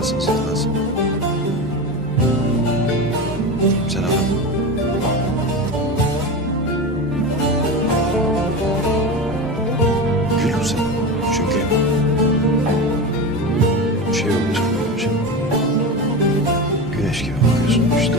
mısınız siz Nazım? Sen ağlama. Gül sen. Çünkü şey olacak benim için. Güneş gibi bakıyorsun işte.